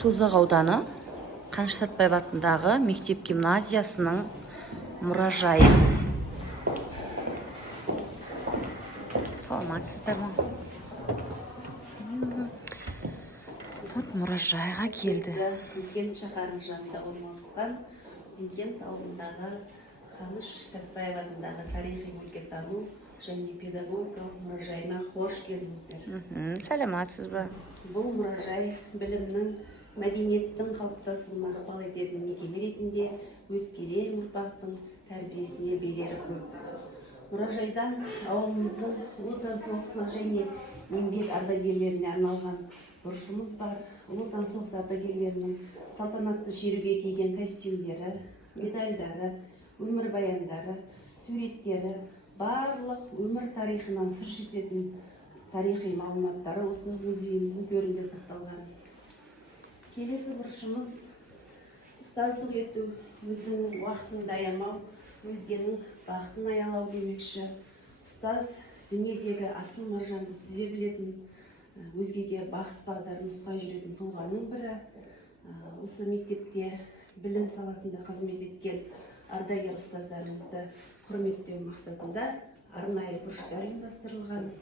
Созақ ауданы Қаныш Сәтпаев атындағы мектеп гимназиясының мұражайы. Саламатсыздар ма? Вот мұражайға келді. Үлкен шаһардың жанында орналасқан Шымкент ауылындағы Қаныш Сәтпаев атындағы тарихи өлкетану және педагогикалық мұражайына қош келдіңіздер. Саламатсыз ба? Бұл мұражай білімнің, мәдениеттің қалыптасуына ықпал ететін мекеме ретінде өскелең ұрпақтың тәрбиесіне берері көп. Мұражайдан ауылымыздың ұлы отан соғысына және еңбек ардагерлеріне арналған бұрышымыз бар. Ұлы отан соғыс ардагерлерінің салтанатты шеруге киген костюмдері, медальдары, өмірбаяндары, суреттері, барлық өмір тарихынан сыр шертетін тарихи мағлұматтары осы музейіміздің төрінде сақталған. Келесі бұрышымыз ұстаздық ету, өзінің уақытын аямау, өзгенің бақытын аялау демекші. Ұстаз дүниедегі асыл маржанды сүзе білетін, өзгеге бақыт бағдарын нұсқай жүретін тұлғаның бірі. Осы мектепте білім саласында қызмет еткен ардагер ұстаздарымызды құрметтеу мақсатында арнайы бұрыштар ұйымдастырылған.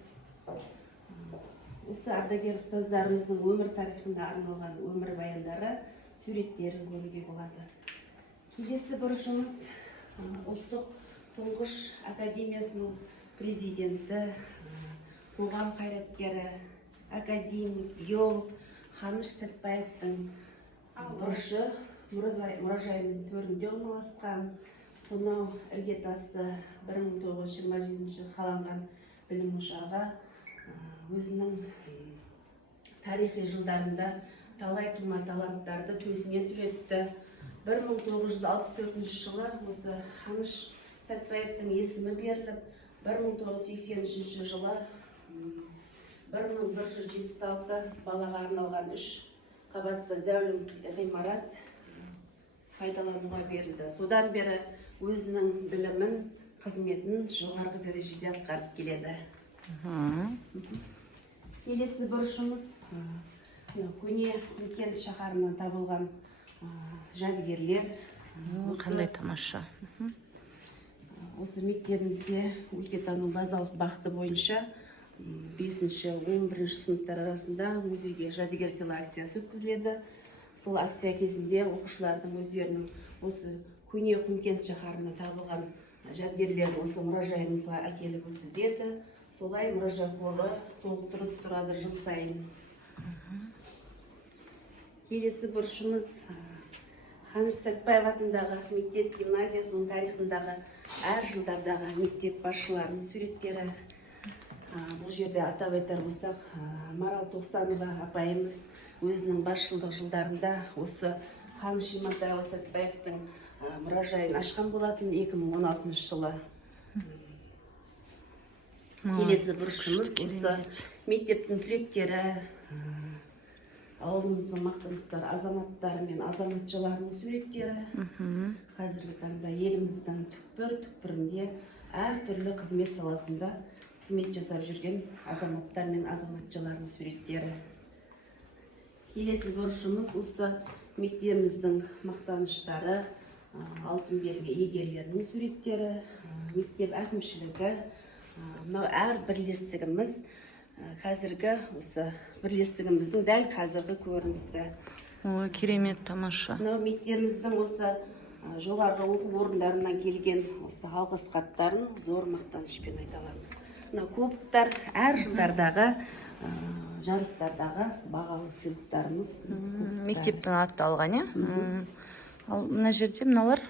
Осы ардагер ұстаздарымыздың өмір тарихына арналған өмір баяндары, суреттерін көруге болады. Келесі бұрышымыз ұлттық тұңғыш академиясының президенті, қоғам қайраткері, академик, биолог Қаныш Сәтпаевтың бұрышы мұражайымыздың төрінде орналасқан. Сонау іргетасы 1927 қаланған білім ошағы өзінің тарихи жылдарында талай тума таланттарды төсінен түлетті. 1964 жылы осы Қаныш Сәтпаевтың есімі беріліп, 1983 жылы 1176 балаға арналған 3 қабатты зәулім ғимарат пайдалануға берілді. Содан бері өзінің білімін, қызметін жоғарғы дәрежеде атқарып келеді. Келесі бұрышымыз көне Шымкент шаһарынан табылған жәдігерлер. Қандай тамаша. Осы мектебімізде өлкетану базалық бағыты бойынша 5-11 сыныптар арасында музейге жәдігер сыйлау акциясы өткізіледі. Сол акция кезінде оқушылардың өздерінің осы көне Шымкент шаһарынан табылған жәдігерлерді осы мұражайымызға әкеліп өткізеді. Солай мұражай қоры толықтырып тұрады жыл сайын. Келесі бұрышымыз Қаныш Сәтпаев атындағы мектеп гимназиясының тарихындағы әр жылдардағы мектеп басшыларының суреттері. Бұл жерде атап айтар болсақ, Марал Тоқсанова апайымыз өзінің басшылық жылдарында осы Қаныш Сәтпаевтың мұражайын ашқан болатын 2016 жылы. Келесі бұрышымыз осы мектептің түлектері, ауылымыздың мақтаныштар азаматтары мен азаматшаларының суреттері. Қазіргі таңда еліміздің түкпір-түкпірінде әртүрлі қызмет саласында қызмет жасап жүрген азаматтар мен азаматшаларының суреттері. Келесі бұрышымыз осы мектебіміздің мақтаныштары, алтын белгі иегерлерінің суреттері, мектеп әкімшілігі. Мынау әр бірлестігіміз қазіргі осы бірлестігіміздің дәл қазіргі көрінісі. Ой, керемет, тамаша. Мынау мектебіміздің осы жоғарғы оқу орындарынан келген осы алғыс хаттарын зор мақтанышпен айта аламыз. Мынау кубоктар әр жылдардағы жарыстардағы бағалы сыйлықтарымыз. Мектептің аты алған, Ал мына жерде мыналар?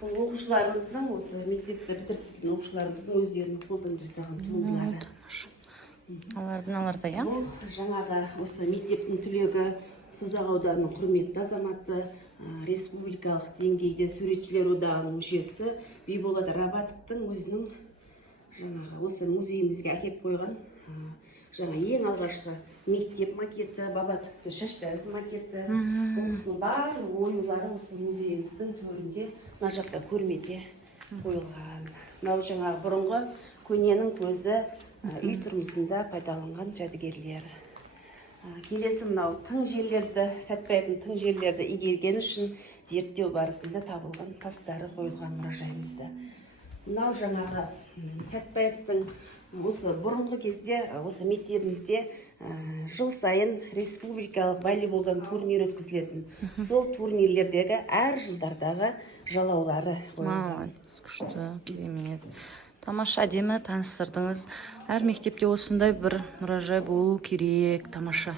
Бұл оқушыларымыздың, осы мектепті бітірген оқушыларымыздың өздерінің қолдан жасаған туындылары. Мыналарда, Бұл жаңағы осы мектептің түлегі, Созақ ауданының құрметті азаматы, республикалық деңгейде суретшілер одағының мүшесі Биболат Рабатовтың өзінің жаңағы осы музейімізге әкеп қойған жаңа ең алғашқы мектеп макеті, Бабатовты шаштазы макеті. Осының барлық оюлары осы музейіміздің төрінде мына жақта көрмеде қойылған. Мынау жаңағы бұрынғы көненің көзі үй тұрмысында пайдаланған жәдігерлер. Келесі мынау тың жерлерді, Сәтбаевтың тың жерлерді игергені үшін зерттеу барысында табылған тастары қойылған мұражайымызда. Мынау жаңағы Сәтбаевтың осы бұрынғы кезде осы мектебімізде жыл сайын республикалық волейболдан турнир өткізілетін. Сол турнирлердегі әр жылдардағы жалаулары қойылған. Күшті, керемет. Тамаша, әдемі таныстырдыңыз. Әр мектепте осындай бір мұражай болу керек. Тамаша.